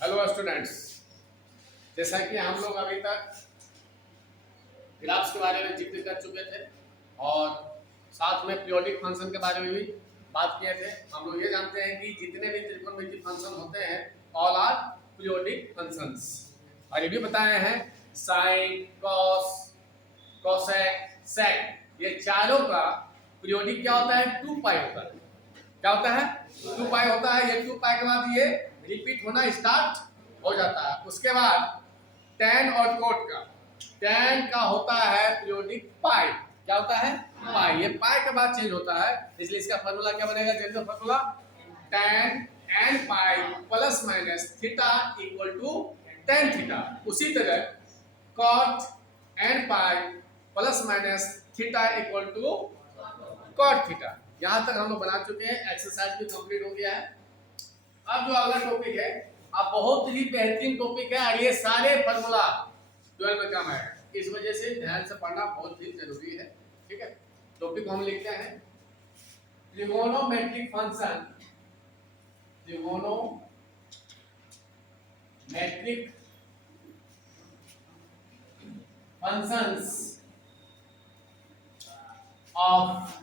Hello students, जैसा कि हम लोग अभी तक ग्राफ्स के बारे में जिक्र कर चुके थे और साथ में पीरियोडिक फंक्शन के बारे में भी बात किए थे। हम लोग ये जानते हैं कि जितने भी त्रिकोणमितीय फंक्शन होते हैं ऑल आर पीरियोडिक फंक्शंस, और ये भी बताए हैं साइन, कॉस, कोसेक, सेक, ये चारों का पीरियोडिक क्या होता है? 2 पाई होता है। क्या होता है? 2 पाई होता है। ये 2 पाई के बाद ये रिपीट होना स्टार्ट हो जाता है। उसके बाद tan और कोट का, tan का होता है पीरियोडिक पाई। क्या होता है? पाई। ये पाई के बाद चेंज होता है, इसलिए इसका फॉर्मूला क्या बनेगा? General formula tan n pi plus minus theta equal to tan theta. उसी तरह cot n pi plus minus theta equal to cot theta. यहां तक हम लोग बना चुके हैं, एक्सरसाइज भी कंप्लीट हो गया है। अब जो अगला टॉपिक है, अब बहुत ही बेहतरीन टॉपिक है और ये सारे फार्मूला 12 में काम आएगा। इस वजह से ध्यान से पढ़ना बहुत ही जरूरी है। ठीक है, टॉपिक हम लिखते हैं trigonometric function. Trigonometric functions of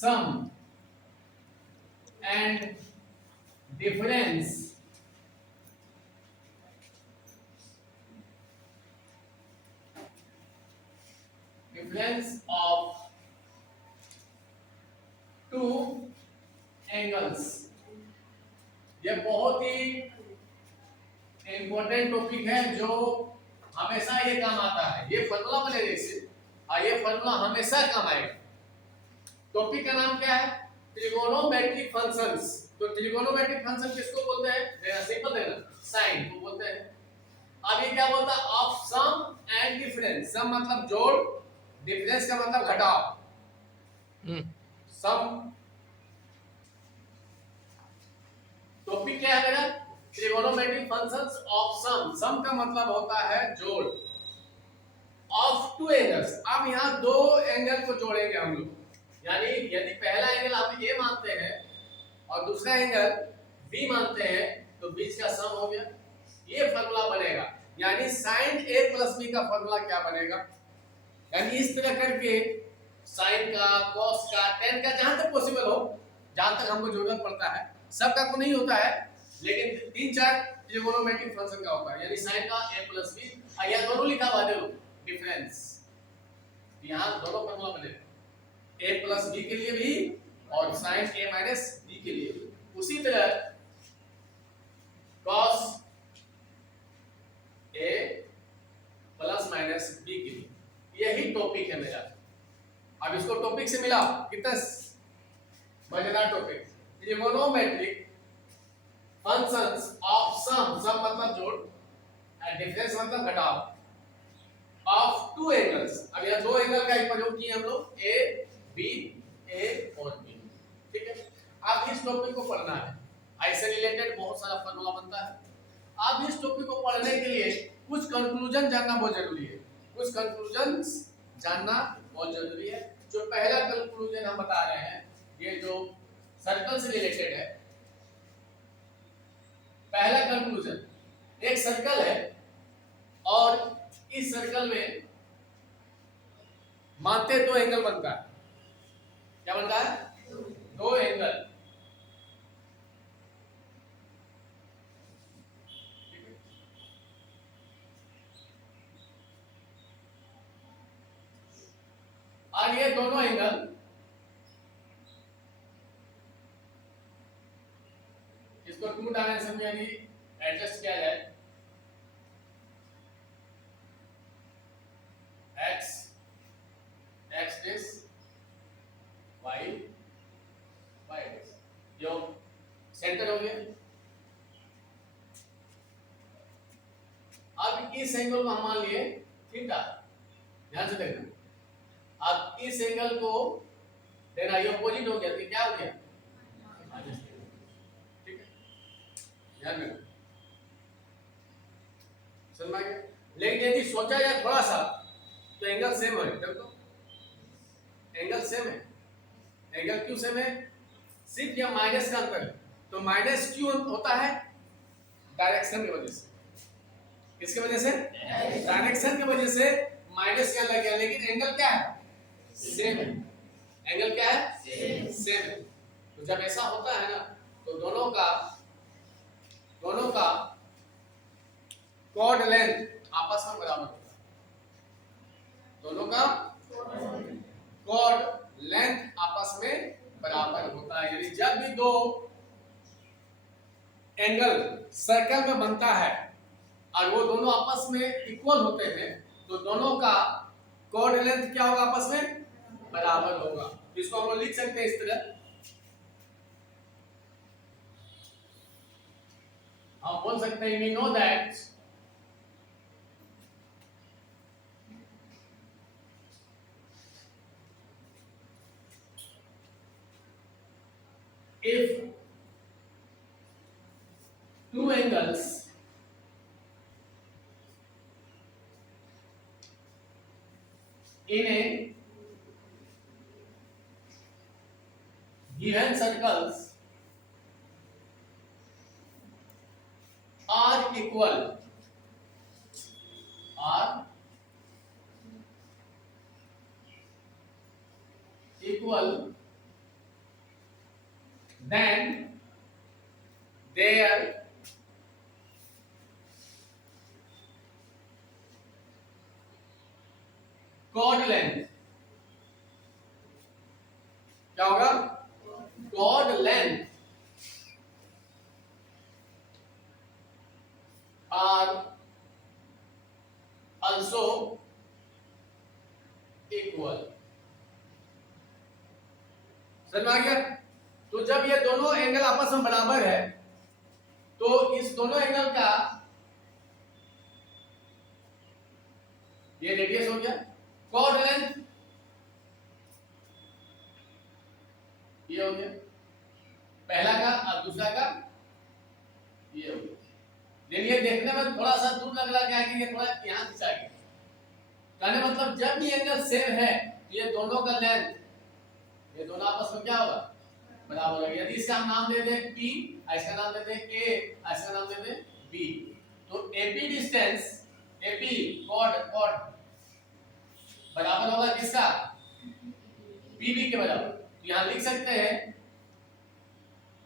sum and difference of two angles। ये बहुत ही इंपॉर्टेंट टॉपिक है जो हमेशा ये काम आता है। ये फॉर्मूला बनेगा इससे, और ये फॉर्मूला हमेशा काम आएगा। टॉपिक का नाम क्या है? Trigonometric functions. तो ट्रिगोनोमेट्रिक फंक्शन किसको बोलते हैं? देना सिंपल, देना साइन को बोलते हैं। अब ये क्या बोलता है? Of sum and difference. Sum मतलब जोड़, डिफरेंस का मतलब घटाव। सम टॉपिक क्या है मेरा? Trigonometric functions of some. सम का मतलब होता है जोड़, ऑफ टू एंगल्स। अब यहाँ दो एंगल को जोड़ेंगे हम लोग। यानी यदि पहला एंगल हम ए मानते हैं और दूसरा एंगल बी मानते हैं, तो बीच का सम हो गया। ये फार्मूला बनेगा, यानी sin a प्लस बी का फार्मूला क्या बनेगा? यानी इस तरह करके sin का, cos का, tan का, जहां तक पॉसिबल हो, जहां तक हमको जरूरत पड़ता है। सबका तो नहीं होता है, लेकिन 3-4 ट्रिगोनोमेट्रिक फंक्शन का होता है। यानी sin का a प्लस बी, या दोनों लिखा हुआ देखो, डिफरेंस। यहां दोनों फार्मूला बनेगा, a प्लस बी के लिए भी और sin a माइनस बी के लिए भी। उसी तरह cos a plus minus B के लिए। यही टॉपिक है मेरा। अब इसको टॉपिक से मिला, कितना मजेदार topic. Trigonometric functions of some, सम मतलब जोड़, एंड डिफरेंस मतलब घटाव, ऑफ टू एंगल्स। अब यह दो एंगल का ही प्रयोग किए हम लोग, ए बी, ए और बी। ठीक है, अब इस टॉपिक को पढ़ना है। ऐसे रिलेटेड बहुत सारा फार्मूला बनता है। अब इस टॉपिक को पढ़ने के लिए कुछ कंक्लूजन जानना बहुत जरूरी है। कुछ कंक्लूजन्स जानना बहुत जरूरी है। जो पहला कंक्लूजन हम बता रहे हैं, ये जो सर्कल से रिलेटेड है। पहला कंक्लूजन, एक सर्कल है और इस सर्कल में मानते दो एंगल बनता है। क्या बनता है? दो एंगल। और ये दोनों एंगल इसको 2 डायमेंशन में यदि एडजस्ट किया जाए, x दिस, y दिस, जो सेंटर हो गया। अब इस एंगल को हम मान लिए थीटा। ध्यान से देखना, अब इस एंगल को देना, ये अपोजिट हो गया, तो क्या हो गया? ठीक है, ध्यान में समझ में गया। लेकिन यदि सोचा जाए थोड़ा सा, तो एंगल सेम है। देखो एंगल सेम है। एंगल क्यों सेम है? सिर्फ यह माइनस का अंतर है। तो माइनस क्यों होता है? डायरेक्शन की वजह से। किसकी वजह से? डायरेक्शन की वजह से माइनस यहाँ लग गया, लेकिन एंगल क्या है? सेम है। एंगल क्या है? सेम है। तो जब ऐसा होता है ना, तो दोनों का कॉर्ड लेंथ आपस में बराबर होता है। दोनों का कॉर्ड लेंथ आपस में बराबर होता है। यानी जब भी दो एंगल सर्कल में बनता है और वो दोनों आपस में इक्वल होते हैं, तो दोनों का कॉर्ड लेंथ क्या होगा? आपस में बराबर होगा। इसको हम लोग लिख सकते हैं इस तरह, हम बोल सकते हैं we know that if two angles in a given circles are equal, then their chord length क्या होगा? chord length are also equal। समझ में आ गया? तो जब ये दोनों एंगल आपस में बराबर है, तो इस दोनों एंगल का ये रेडियस हो गया, कॉर्ड लेंथ ये हो गया पहला का, और दूसरा का ये हो गया। लेकिन ये देखने में थोड़ा सा दूर लग रहा है कि ये थोड़ा यहां से चाहिए, कहने मतलब जब भी एंगल सेम है, तो ये दोनों का लेंथ, ये दोनों आपस में क्या होगा? बराबर होगा। यदि इसका हम नाम दे दें P, इसका नाम दे दें A, इसका नाम दे दें B, तो AP डिस्टेंस, AP कॉर्ड बराबर होगा किसका? PB के बराबर। तो यहां लिख सकते हैं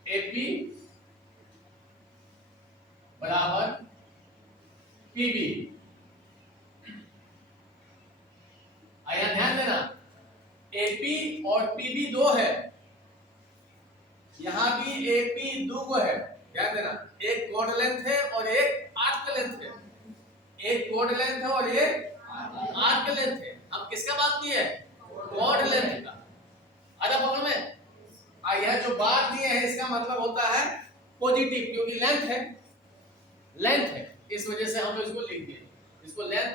AP बराबर PB। आया ध्यान देना, AP और PB दो है, यहां भी AP दो है, ध्यान देना। एक कॉर्ड लेंथ है और एक आर्क लेंथ है, एक कॉर्ड लेंथ है और एक आर्क लेंथ है। हम किसका बात किए? कॉर्ड लेंथ का। अरे पकड़ में यह जो बात दिए है इसका मतलब होता है पॉजिटिव, क्योंकि लेंथ है, इस वजह से हम इसको लिख दिए, इसको लेंथ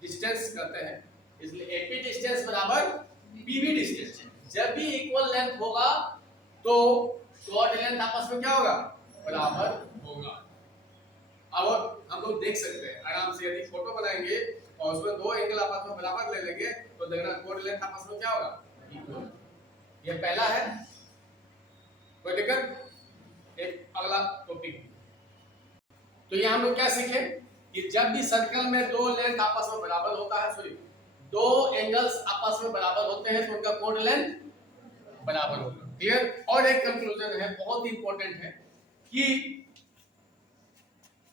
डिस्टेंस करते हैं, इसलिए AP डिस्टेंस बराबर PB डिस्टेंस। जब भी इक्वल लेंथ होगा तो कॉर्ड लेंथ आपस में क्या होगा? बराबर होगा। अब हम लोग देख सकते हैं आराम से, यदि फोटो बनाएंगे और उसमें दो एंगल आपस में बराबर ले लेंगे, तो देखना कॉर्ड लेंथ आपस में क्या होगा? इक्वल। ये पहला है, कोई दिक्कत? एक अगला टॉपिक, तो ये हम लोग क्या सीखे कि जब भी सर्कल में दो लेंथ आपस में बराबर होता है, सॉरी दो एंगल्स आपस में बराबर होते हैं, तो उनका कॉर्ड लेंथ बराबर होगा। क्लियर? और एक कंक्लूजन है, बहुत ही इंपॉर्टेंट है, कि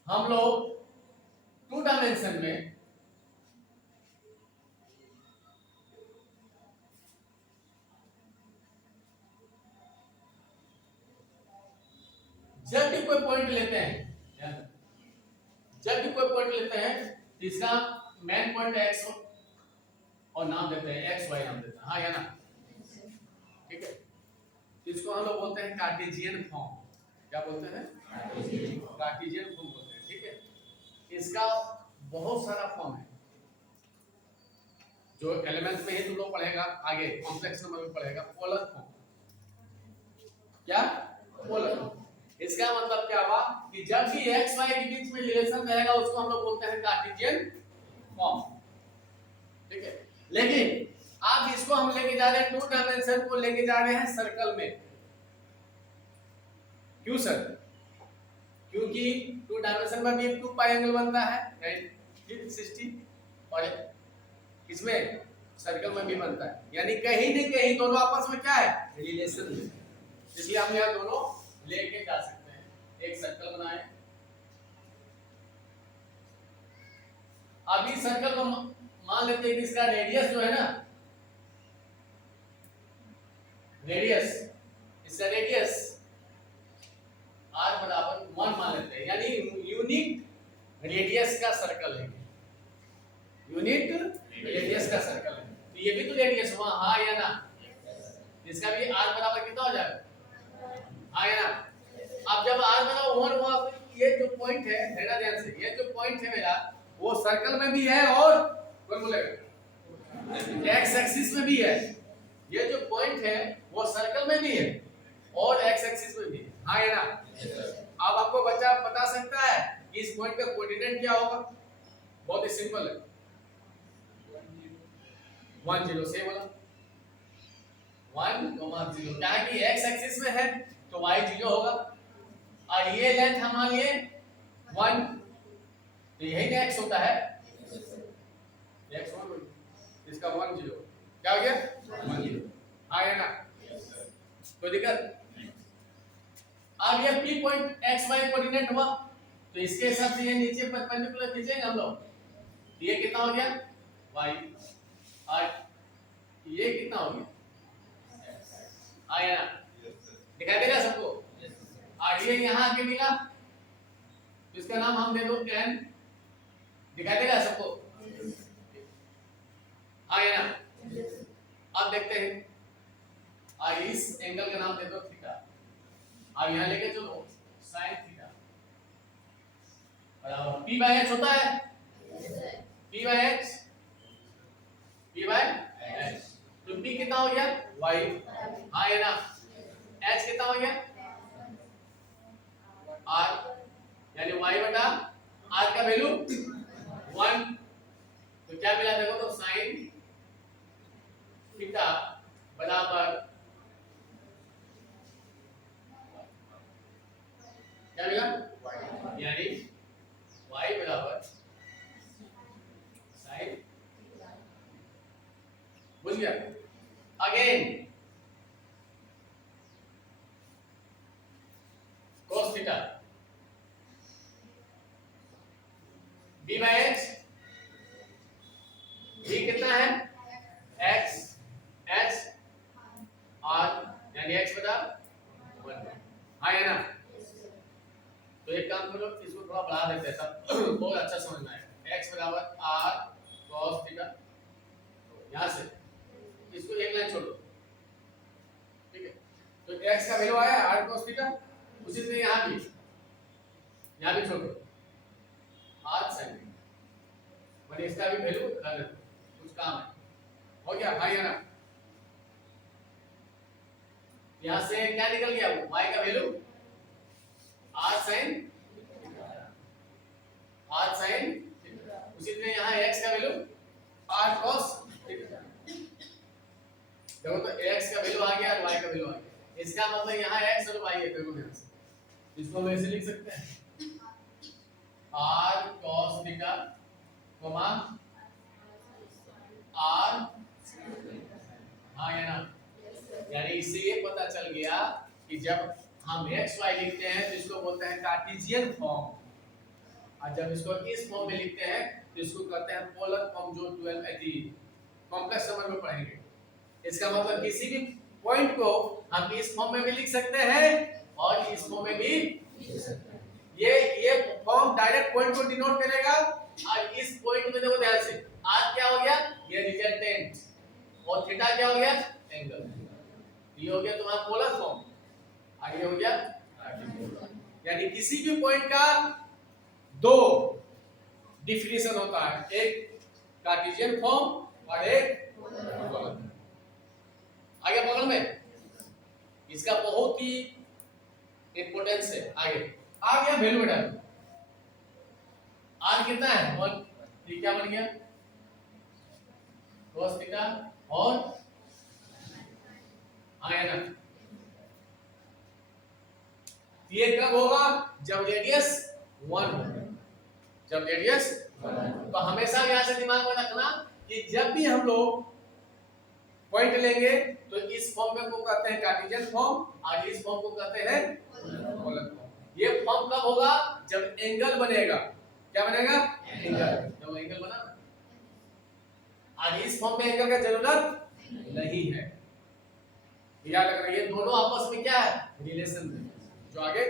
हम लोग 2 डायमेंशन में जब भी कोई पॉइंट लेते हैं, इसका मेन पॉइंट x और नाम देते हैं x y नाम देते हैं, हाँ या ना? ठीक है, इसको हम लोग बोलते हैं कार्टेशियन फॉर्म। क्या बोलते हैं? कार्टेशियन फॉर्म बोलते हैं। ठीक है, इसका बहुत सारा फॉर्म है, जो एलिमेंट्स में ही तुम लोग पढ़ेगा, आगे कॉम्प्लेक्स नंबर में पढ़ेगा। पोलर फॉर्म, क्या? पोलर। इसका मतलब क्या हुआ कि जब भी x y के बीच में रिलेशन रहेगा, उसको हम लोग बोलते हैं कार्टेशियन फॉर्म। ठीक है, लेकिन आप इसको हम लेके जा रहे हैं 2 डायमेंशन को लेके जा रहे हैं सर्कल में। क्यों सर? क्योंकि 2 डायमेंशन में भी एक 2 पाई एंगल बनता है 90 और इसमें सर्कल में भी बनता है, यानी कहीं न कहीं दोनों आपस में क्या है, रिलेशन है। इसलिए हम यहाँ दोनों लेके जा सकते हैं। एक सर्कल बनाए, अभी सर्कल को मान लेते हैं कि इसका रेडियस जो है ना, रेडियस, इसका रेडियस r बराबर 1 मान लेते हैं, यानी यूनिट रेडियस का सर्कल है, यूनिट रेडियस का सर्कल है। तो ये भी तो रेडियस हुआ, हाँ या ना? इसका भी r बराबर कितना हो जाएगा, हाँ या ना? अब जब r बराबर 1 हुआ तो ये जो पॉइंट है, देखना ध्यान से, ये जो पॉइंट है मेरा वो सर्कल में भी है और कौन बोलेगा x एक्सिस में भी है। ये जो पॉइंट है वो सर्कल में भी है और x एक्सिस में भी है, हाँ या ना? अब आपको बच्चा बता सकता है कि इस पॉइंट का कोऑर्डिनेट क्या होगा? बहुत ही सिंपल है, 1 0 से बोला 1 0, क्या कि x एक्सिस में है तो y 0 होगा और ये लेंथ हमारी है 1, तो यही ना x होता है, x 1 इसका 1 0 क्या हो गया 1 0, हाँ या ना? कोई दिक्कत? अब ये P point x y coordinate हुआ तो इसके हिसाब से ये नीचे परपेंडिकुलर खींचेंगे हम लोग, ये कितना हो गया y और ये कितना हो गया आया ना? दिखाई देगा सबको? और ये यहाँ आके मिला तो इसका नाम हम दे दो n, दिखाई देगा सबको? आया ना? अब देखते हैं, और इस एंगल का नाम दे दो थीटा, अब यहाँ लेके चलो sin थीटा बराबर p by h होता है, p by h, तो p कितना हो गया y, हाँ या ना? h कितना हो गया r, यानी y बटा r का वैल्यू 1, तो क्या मिला देखो तो sin थीटा बराबर क्या मिला यानी y बराबर sin, बुझ गया? Again cos theta b by h, b कितना है x, h और यानी x बटा 1, हाँ या ना? तो एक काम करो, इसको थोड़ा बढ़ा देते हैं तब बहुत अच्छा समझ में आएगा। x बराबर r cos थीटा, यहाँ से इसको एक लाइन छोड़ो, ठीक है? तो x का वैल्यू आया r cos थीटा, उसी तरह यहाँ भी छोड़ो r sin, मैंने इसका भी वैल्यू रख दो, कुछ काम है, हो गया हाँ या ना? यहाँ से क्या निकल गया वो y का वैल्यू r sin, उसी तरह यहाँ x का वैल्यू r cos थीटा, देखो तो x का वैल्यू आ गया और y का वैल्यू आ गया, इसका मतलब यहाँ x और y है, देखो यहाँ से इसको हम ऐसे लिख सकते हैं r cos थीटा r, हाँ या ना? यानी इससे ये पता चल गया कि जब हम x y लिखते हैं तो इसको बोलते हैं कार्टेशियन फॉर्म, और जब इसको इस फॉर्म में लिखते हैं तो इसको कहते हैं पोलर फॉर्म, जो 12 कॉम्प्लेक्स नंबर में पढ़ेंगे। इसका मतलब किसी भी पॉइंट को हम इस फॉर्म में भी लिख सकते हैं और इस फॉर्म में भी लिख सकते हैं। ये फॉर्म डायरेक्ट पॉइंट को डिनोट करेगा, और इस पॉइंट में देखो ध्यान से r क्या हो गया ये रिजल्टेंट और थीटा क्या हो गया एंगल, ये हो गया तुम्हारा पोलर फॉर्म, आगे हो गया यानी किसी भी पॉइंट का दो डिफिनेशन होता है, एक कार्टेशियन फॉर्म और एक पोलर। आगे बगल में इसका बहुत ही इंपॉर्टेंस है, आगे आ गया वैल्यू डाल, r कितना है 1, ये क्या बन गया cos थीटा और हाँ या ना? ये कब होगा? जब रेडियस 1 होगा। जब रेडियस, तो हमेशा यहां से दिमाग में रखना कि जब भी हम लोग पॉइंट लेंगे तो इस फॉर्म में को कहते हैं कार्टेशियन फॉर्म और इस फॉर्म को कहते हैं पोलर फॉर्म। ये फॉर्म कब होगा? जब एंगल बनेगा। क्या बनेगा? एंगल। जब एंगल बना, और इस फॉर्म में एंगल का जरूरत नहीं है। याद रखना, ये दोनों आपस में क्या है? रिलेशन है, जो आगे